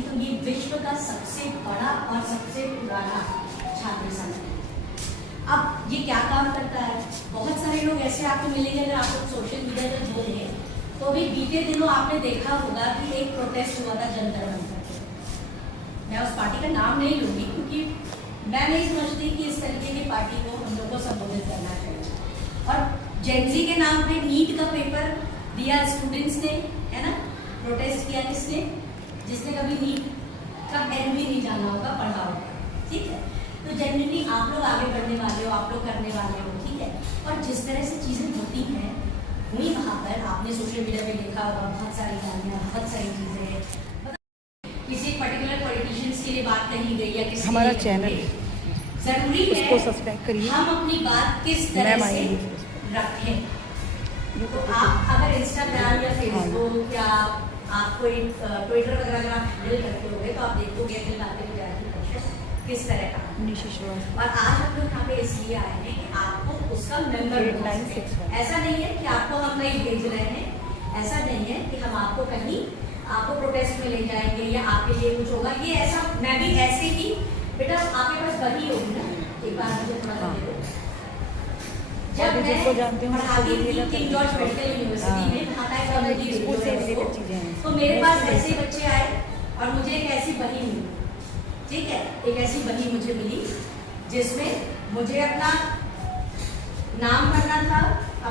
नहीं तो ये विश्व का सबसे बड़ा और सबसे पुराना छात्र संघ है। अब ये क्या काम करता है, बहुत सारे लोग ऐसे आपको मिलेंगे अगर आप लोग सोशल मीडिया पर बोलेंगे तो अभी बीते दिनों आपने देखा होगा कि एक प्रोटेस्ट हुआ था जंतर मंतर पे। मैं उस पार्टी का नाम नहीं लूंगी क्योंकि मैं नहीं समझती कि इस तरीके की पार्टी को हम लोग को संबोधित करना चाहिए। और जेनजी के नाम पे नीट का पेपर दिया स्टूडेंट्स ने, है ना, प्रोटेस्ट किया किसने, जिसने कभी नीट का एन भी नहीं जाना होगा, पढ़ा होगा, ठीक है। तो जनरली आप लोग आगे बढ़ने वाले हो, आप लोग करने वाले हो, ठीक है। और जिस तरह से चीज़ें होती हैं हुई वहाँ पर, आपने सोशल मीडिया पे देखा होगा बहुत सारी गालियाँ, बहुत सारी चीज़ें, किसी पर्टिकुलर पॉलिटिशियंस के लिए बात कही गई या किसी हमारा चैनल जरूरी है उसको सब्सक्राइब करिए, हम अपनी बात किस तरह से रखें। तो आप अगर इंस्टाग्राम या फेसबुक या आप कोई ट्विटर वगैरह अगर आप हैंडल करते होंगे तो आप देखोगे अपनी बातें वगैरह की किस तरह का। और आज हम लोग यहाँ पे इसलिए आए हैं कि आपको उसका मेंबर बनना है। ऐसा नहीं है कि आपको हम कहीं भेज रहे हैं, ऐसा नहीं है कि हम आपको कहीं आपको प्रोटेस्ट में ले जाएंगे या आपके लिए कुछ होगा, ये ऐसा मैं भी ऐसे ही बेटा आपके पास बनी होगी ना, एक बार मुझे थोड़ा सा दे दो। जब मैं जानते हो पढ़ाती थी किंग जॉर्ज मेडिकल यूनिवर्सिटी में, तो मेरे पास ऐसे बच्चे आए और मुझे एक ऐसी बही मिली, ठीक है, एक ऐसी बही मुझे मिली जिसमें मुझे अपना नाम भरना था,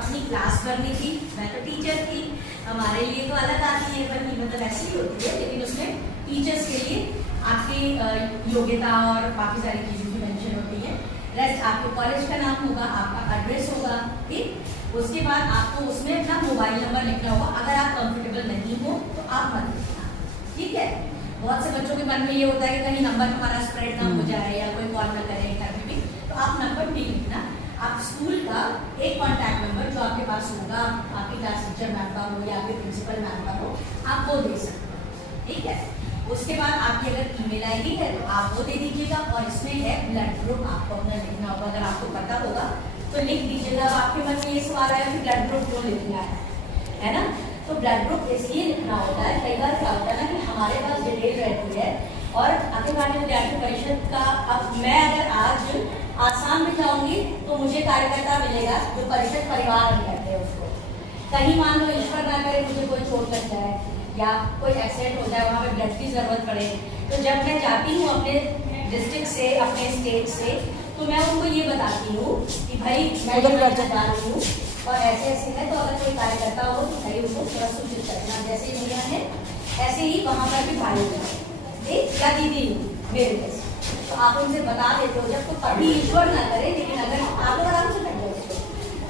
अपनी क्लास भरनी थी, मैं तो टीचर थी, हमारे लिए तो अलग आती है बही, मतलब ऐसी ही होती है, लेकिन उसमें टीचर्स के लिए आपकी योग्यता और बाकी सारी चीज़ों की मेंशन होती है। रेस्ट आपके कॉलेज का नाम होगा, आपका एड्रेस होगा, ठीक। उसके बाद आपको उसमें अपना मोबाइल नंबर लिखना होगा, अगर आप कंफर्टेबल नहीं हो तो आप मत लिखना, ठीक है। बहुत से बच्चों के मन में ये होता है कि कहीं नंबर हमारा स्प्रेड ना हो जाए या कोई कॉल ना करे कभी भी, तो आप नंबर नहीं लिखना, आप स्कूल का एक कॉन्टैक्ट नंबर जो आपके पास होगा, आपकी क्लास टीचर मैम का हो या आपके प्रिंसिपल मैम का हो, आप वो दे सकते हो, ठीक है। उसके बाद आपकी अगर ईमेल आईडी है तो आप वो दे दीजिएगा, और इसमें है ब्लड ग्रुप आपको अपना लिखना होगा, अगर आपको पता होगा तो लिख दीजिएगा। अब आपके मन में ये सवाल आया कि ब्लड ग्रुप क्यों लिखना है ना, तो ब्लड ग्रुप इसलिए लिखना होता है, कई बार क्या होता है ना कि हमारे पास डिटेल रहती है, और अखिल भारतीय विद्यार्थी परिषद का, अब मैं अगर आज आसाम में जाऊंगी तो मुझे कार्यकर्ता मिलेगा जो परिषद परिवार में कहते हैं उसको। कहीं मान लो ईश्वर ना करे मुझे कोई चोट लग जाए या कोई एक्सीडेंट हो जाए, वहाँ पे ब्लड की जरूरत पड़े, तो जब मैं जाती हूँ अपने डिस्ट्रिक्ट से, अपने स्टेट से, तो मैं उनको ये बताती हूँ कि भाई मैं जा रही हूँ और ऐसे ऐसे है, तो अगर कोई कार्यकर्ता हो तो भाई उनको थोड़ा सूचित करना, जैसे भैया है ऐसे ही वहाँ पर भी भाई है या दीदी मेरे जैसे, तो आप उनसे बता देते हो जब तो कभी ईश्वर ना करे, लेकिन अगर आप लोग आराम से कर दो।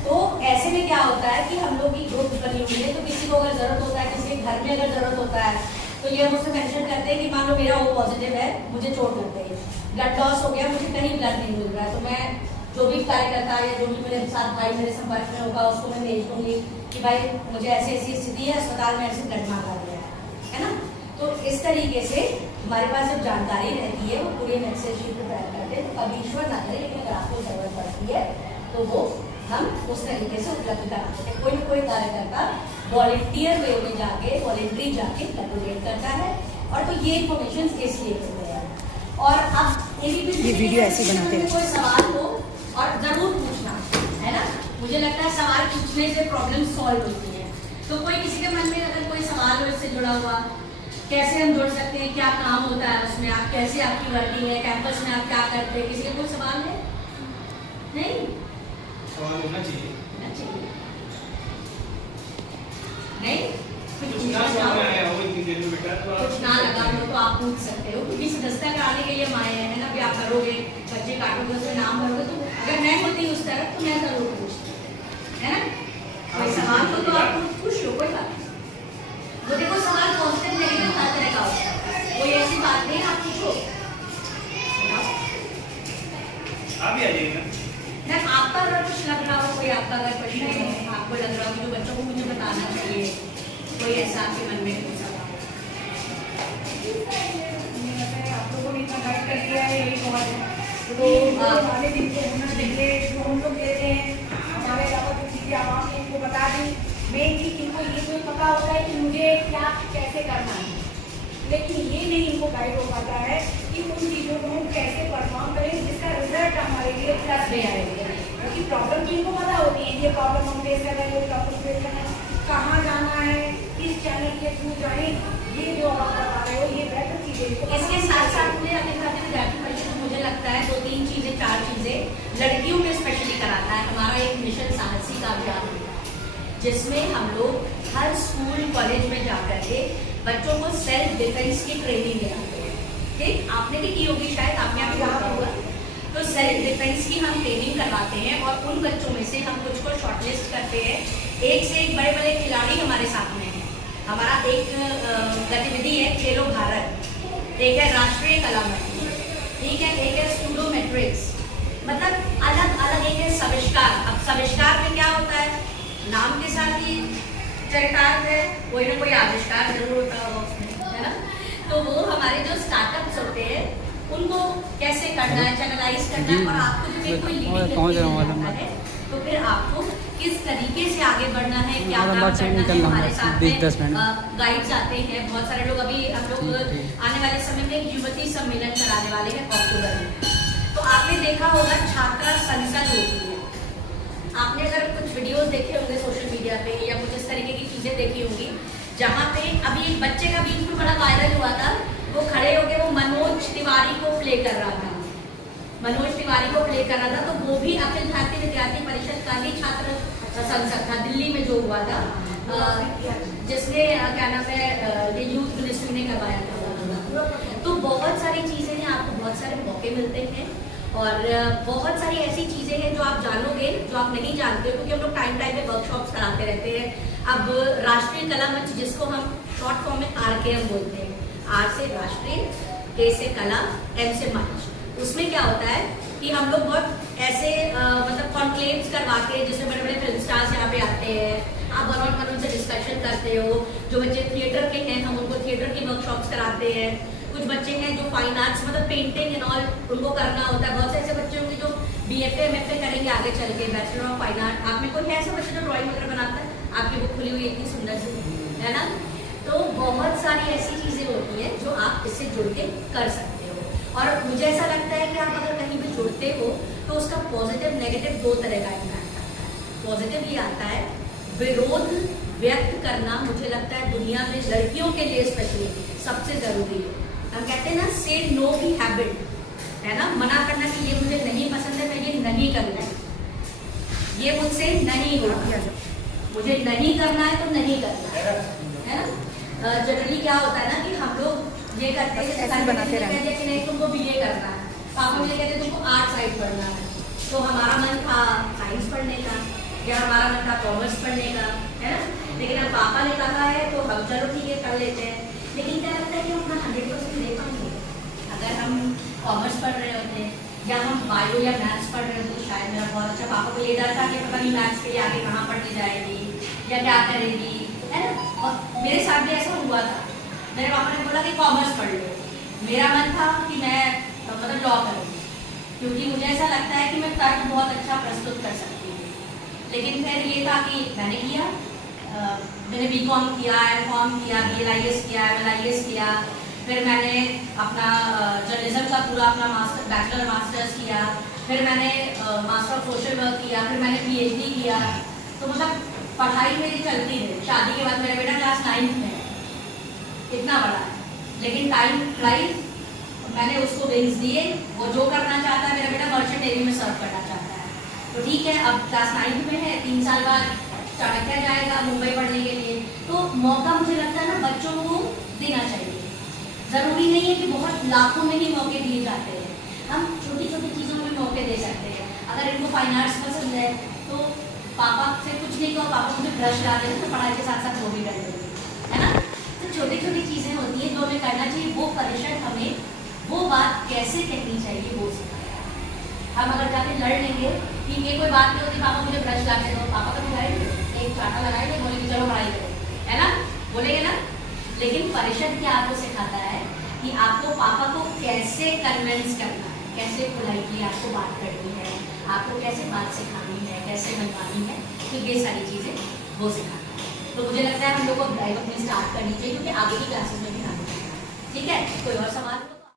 तो ऐसे में क्या होता है कि हम लोग की ग्रुप बनी हुई है, तो किसी को अगर जरूरत होता है, किसी के घर में अगर जरूरत होता है, तो ये हम उससे मेंशन करते हैं कि मान लो मेरा O पॉजिटिव है, मुझे चोट लग गई, ब्लड लॉस हो गया, मुझे कहीं ब्लड नहीं मिल रहा है, तो मैं जो भी कार्यकर्ता या जो भी मेरे साथ भाई मेरे संपर्क में होगा उसको मैं भेज दूंगी कि भाई मुझे ऐसी ऐसी स्थिति है, अस्पताल में ऐसे ब्लड मांगा गया है ना। तो इस तरीके से हमारे पास जब जानकारी रहती है वो पूरे एक्सेल शीट पर तैयार करते हैं, तो कभी ईश्वर ना करे, लेकिन अगर आपको जरूरत पड़ती है तो वो हम उस तरीके से उपलब्ध कराते हैं। कोई ना कोई कार्यकर्ता वॉलेंटियर वे में जाके, वॉलेंट्री जाके ब्लड डोनेट करता है, और तो ये इन्फॉर्मेशन इसलिए देते हैं। और अब ये वीडियो ऐसे बनाते हैं, कोई सवाल हो और जरूर पूछना, है ना, मुझे लगता है सवाल पूछने से प्रॉब्लम सॉल्व होती है। तो कोई किसी के मन में अगर कोई सवाल हो इससे जुड़ा हुआ, कैसे हम जुड़ सकते हैं, क्या काम होता है उसमें, आप कैसे आपकी वर्किंग है, कैंपस में आप क्या करते हैं, किसी का कोई सवाल है? नहीं, सवाल होना चाहिए नहीं, कुछ ना लगा हो तो आप पूछ सकते हो, क्योंकि सदस्यता कराने के लिए हम आए हैं ना, भी आप करोगे, बच्चे काटोगे, उसमें नाम भरोगे, तो अगर मैं होती उस तरफ तो मैं जरूर पूछती, है ना। कोई सवाल हो तो आप पूछ लो, कोई बात नहीं। वो देखो सवाल पॉजिटिव नेगेटिव हर तरह का होता है, कोई ऐसी बात नहीं, आप पूछो, आप ही आ जाइएगा। मैम आपका अगर कुछ लग रहा हो, कोई आपका अगर प्रश्न है, आपको लग रहा हो कि जो बच्चों को मुझे बताना चाहिए, कोई ऐसा आपके मन में कुछ सवाल? आप लोगों ने इतना गाइड कर दिया है, यही बहुत है। तो हमारे दिन को होना चाहिए, जो हम लोग देते हैं, हमारे अलावा जो चीज़ें आवाम ने इनको बता दी। मेन चीज़ इनको ये तो पता होता है कि मुझे क्या कैसे करना है, लेकिन ये नहीं इनको गाइड हो पाता है कि उन चीज़ों को हम कैसे परफॉर्म करें जिसका रिजल्ट हमारे लिए प्लस में आएगा। क्योंकि प्रॉब्लम तो इनको पता होती है, ये प्रॉब्लम हम फेस कर रहे हैं, वो प्रॉब्लम फेस कर रहे हैं, कहाँ जाना है, किस चैनल के थ्रू जाए, ये जो आप बता रहे हो ये बेहतर चीज़ें। इसके साथ साथ में अपने साथ विद्यार्थी परिषद मुझे लगता है 2-3 चीज़ें 4 चीज़ें लड़कियों में स्पेशली कराता है। हमारा एक मिशन साहसी का अभियान होता है जिसमें हम लोग हर स्कूल कॉलेज में जाकर के बच्चों को सेल्फ डिफेंस की ट्रेनिंग देते हैं। ठीक, आपने भी की होगी शायद, आपने अभी देखा होगा। तो सेल्फ डिफेंस की हम ट्रेनिंग करवाते हैं और उन बच्चों में से हम कुछ को शॉर्टलिस्ट करते हैं। एक से एक बड़े बड़े खिलाड़ी हमारे साथ में हैं। हमारा एक गतिविधि है खेलो भारत, एक है राष्ट्रीय कला मंच, ठीक है, एक है स्टूडोमेट्रिक्स, मतलब अलग अलग, एक है सविष्कार। अब सविष्कार में क्या होता है, नाम के साथ ही चरितार्थ है, कोई ना कोई आविष्कार जरूर होता होगा उसमें, है ना। तो वो हमारे जो स्टार्टअप्स होते हैं उनको कैसे करना है, चैनलाइज करना है, और आपको जब कोई लीडिंग है तो फिर आपको किस तरीके से आगे बढ़ना है, क्या काम करना है। हमारे साथ में गाइड्स आते हैं बहुत सारे लोग। अभी हम लोग आने वाले समय में एक युवती सम्मेलन कराने वाले हैं अक्टूबर में। तो आपने देखा होगा छात्रा संसद होती है, आपने अगर कुछ वीडियोस देखे होंगे सोशल मीडिया पे या कुछ इस तरीके की चीजें देखी होंगी, जहाँ पे अभी एक बच्चे का बीच में बड़ा वायरल हुआ था, वो खड़े होके वो मनोज तिवारी को प्ले कर रहा था, मनोज तिवारी को प्ले कर रहा था। तो वो भी अखिल भारतीय विद्यार्थी परिषद का ही छात्र संसद था दिल्ली में जो हुआ था, जिसने क्या नाम है ये यूथ मिनिस्ट्री ने करवाया था। तो बहुत सारी चीजें हैं, आपको बहुत सारे मौके मिलते हैं और बहुत सारी ऐसी चीजें हैं जो आप जानोगे जो आप नहीं जानते हो, क्योंकि हम लोग टाइम पे वर्कशॉप्स कराते रहते हैं। अब राष्ट्रीय कला मंच, जिसको हम शॉर्ट फॉर्म में RKM बोलते हैं, R से राष्ट्रीय, K से कला, M से मंच, उसमें क्या होता है कि हम लोग बहुत ऐसे मतलब कॉन्क्लेव्स करवा के, जिसमें बड़े बड़े फिल्म स्टार्स यहाँ पे आते हैं, आप वन उनसे डिस्कशन करते हो। जो बच्चे थिएटर के हैं हम उनको थिएटर की वर्कशॉप्स कराते हैं। कुछ बच्चे हैं जो फाइन आर्ट्स मतलब पेंटिंग एंड ऑल उनको करना होता है। बहुत से ऐसे बच्चे होंगे जो BFA MFA करेंगे आगे चल के, बैचलर ऑफ फाइन आर्ट। आप में कोई है ऐसा बच्चा जो ड्राइंग वगैरह बनाता है? आपकी बुक खुली हुई इतनी सुंदर सी, है ना। तो बहुत सारी ऐसी चीज़ें होती हैं जो आप इससे जुड़ के कर सकते हो। और मुझे ऐसा लगता है कि आप अगर कहीं भी जुड़ते हो तो उसका पॉजिटिव नेगेटिव 2 तरह का इम्पैक्ट आता है। पॉजिटिव ये आता है, विरोध व्यक्त करना मुझे लगता है दुनिया में लड़कियों के लिए स्पेशली सबसे ज़रूरी है। हम कहते हैं ना से नो की हैबिट, है ना, मना करना कि ये मुझे नहीं पसंद है, मैं ये नहीं करना है, ये मुझसे नहीं होगा, मुझे नहीं करना है तो नहीं करना है ना। जनरली क्या होता है ना कि हम लोग ये करते हैं, ऐसे बनाते रहते हैं कि नहीं तुमको BA करना है, पापा मुझे कहते हैं तुमको आर्ट साइड पढ़ना है, तो हमारा मन था साइंस पढ़ने का या हमारा मन था कॉमर्स पढ़ने का, है ना। लेकिन अब पापा ने कहा है तो हम चलो ठीक है कर लेते हैं। लेकिन क्या लगता है कि हम अपना 100% दे पाएंगे? अगर हम कॉमर्स पढ़ रहे होते या हम बायो या मैथ्स पढ़ रहे होते तो शायद मेरा बहुत अच्छा, पापा को ये डर था कि पता नहीं मैथ्स के लिए आगे कहाँ पढ़ने जाएगी या क्या करेगी, है ना। और मेरे साथ भी ऐसा हुआ था, मेरे पापा ने बोला कि कॉमर्स पढ़ लो, मेरा मन था कि मैं मतलब लॉ करूँगी, क्योंकि मुझे ऐसा लगता है कि मैं तर्क बहुत अच्छा प्रस्तुत कर सकती हूँ। लेकिन फिर ये था कि मैंने किया, मैंने BCom किया, M.Com किया, BLIS किया, MLIS किया, फिर मैंने अपना जर्नलिज्म का पूरा अपना बैचलर मास्टर्स किया, फिर मैंने मास्टर ऑफ सोशल वर्क किया, फिर मैंने PhD किया। तो मतलब पढ़ाई मेरी चलती है। शादी के बाद मेरा बेटा क्लास 9 में है, इतना बड़ा है, लेकिन टाइम फ्लाइज, मैंने उसको विंग्स दिए, वो जो करना चाहता है, मेरा बेटा मर्चेंट नेवी में सर्व करना चाहता है, तो ठीक है, अब क्लास 9 में है, 3 साल बाद चाणक्य जाएगा मुंबई पढ़ने के लिए। तो मौका मुझे लगता है ना बच्चों को देना चाहिए। ज़रूरी नहीं है कि बहुत लाखों में ही मौके दिए जाते हैं, हम छोटी छोटी चीज़ों में मौके दे सकते हैं। अगर इनको फाइन आर्ट्स पसंद है तो पापा से कुछ नहीं कहो, पापा मुझे ब्रश ला देते तो पढ़ाई के साथ साथ वो भी कर देंगे, है ना। तो छोटी छोटी चीज़ें होती हैं जो हमें करना चाहिए। वो परिषद हमें वो बात कैसे कहनी चाहिए वो सिखाता है। हम अगर जाके लड़ लेंगे कि ये कोई बात नहीं होती, पापा मुझे ब्रश ला के दो, पापा कभी लड़ेंगे, एक चाटा लगाएंगे, बोलेंगे चलो पढ़ाई करें, है ना, बोलेंगे ना। लेकिन परिषद क्या आपको सिखाता है कि आपको पापा को कैसे कन्विंस करना है, कैसे पोलाइटली आपको बात करनी है, आपको कैसे बात सिखानी है, कैसे मनवानी है, तो ये सारी चीज़ें वो सिखाता है। तो मुझे लगता है हम लोग को ड्राइव अपनी स्टार्ट करनी चाहिए, क्योंकि आगे की क्लासेस में भी हम ठीक है। कोई और सवाल?